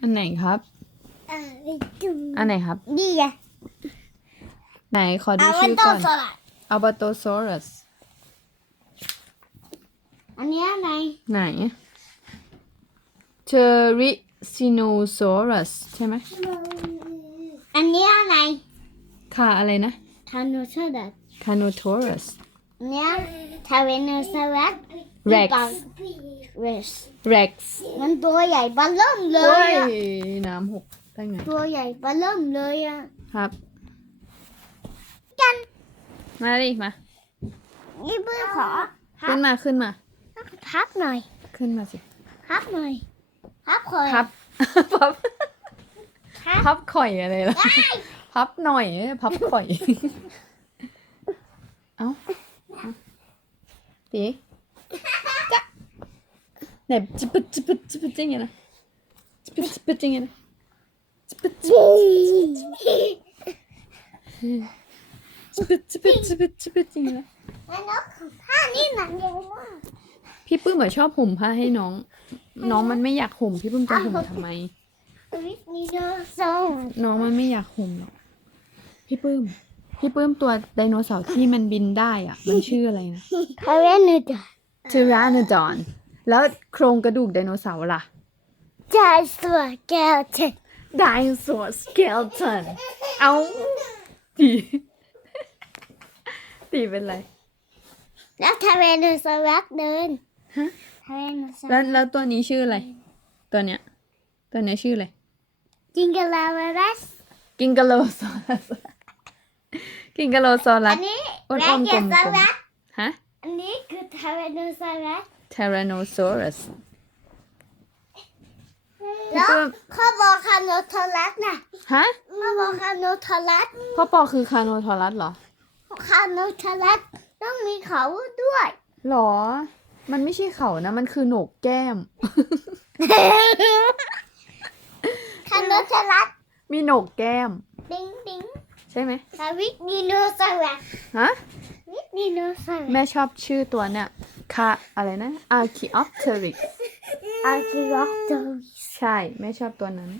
อันไหนครับเออจุอันไหนครับ นี่ไงไหนขอดูเอาไว้ชื่อต้ก่ออนนสลัดอัลบาโตซอรัสอันเนี้ยไงไหนเทอริซิโนซอรัสใช่ไหมอันเนี้ยไงค่ะอะไรนะทานุสลัดคาโนทอรัสอันเนี้ยทาเวเนสลัด Rex เรสเร็กซ์มันตัวใหญ่เบลเริ่มเลเฮ้ยยอะน้ำหกได้ไง ตัวใหญ่เบลเริ่มเลยอะครับกันมาดิมา นี่เพื่อขอขึ้นมาขึ้นมา พับหน่อยขึ้นมาสิพับหน่อยพับคอยพับ พับ พับพับข่อยอะไรล่ะ พับหน่อย พับข่อย เอ้าเอาตีจ๊ะ ไหนจิบปดจิบปดจิบปดจริงไงนะจิบปดจิบปดจริงไงนะจิบปดจิบจิบปดจิบปดจิบปดจิบปดจริงไงนะแล้วนกของผ้านี่หนังเยอะมากพี่ปื้มเหมือนชอบห่มผ้าให้น้อง น้องมันไม่อยากห่มพี่ปื้มจะห่มทำไมวิทนี่โนโซนน้องมันไม่อยากห่มหรอก พี่ปื้ม พี่ปื้มตัวไดโนเสาร์ที่มันบินได้อะ มันชื่ออะไรนะทาเวนเนดทีรานดอน แล้วโครงกระดูกไดโนเสาร์ล่ะจายสัวแก้วเจ็ดไดโนสเกลตันเอาตีตีเป็นไร แล้วทาเวนโซลัสเดินฮะทาเวนโซแล้วแล้วตัวนี้ชื่ออะไร ตัวเนี้ย ตัวเนี้ยชื่ออะไร จิงกลาวารัสกิงกาโลซอรัส กิงกาโลซอรัอัส นนี้อ้วนแรอ้อมเกีกลยมสกลมลัสฮะ อันนี้คือทาเวนโซลัส Tyrannosaurus แล้วข้อบอกคาโนทอรัสน่ะฮะข้อบอกคาโนทอรัสพ่อปอคือคาโนทอรัสเหรอคาโนทอรัสต้องมีเขาด้วยหรอ มันไม่ใช่เขานะ มันคือโหนกแก้ม คาโนทอรัสมีโหนกแก้ม ดิ้งดิ้งใช่ไหมทาวิกดีโนเสาร์ฮะ วิกดีโนเสาร์แม่ชอบชื่อตัวเนี่ยคาอะไรนะ Archaeopteryx อาร์คิร็อกเตอร์ใช่ แม่ชอบตัวนั้น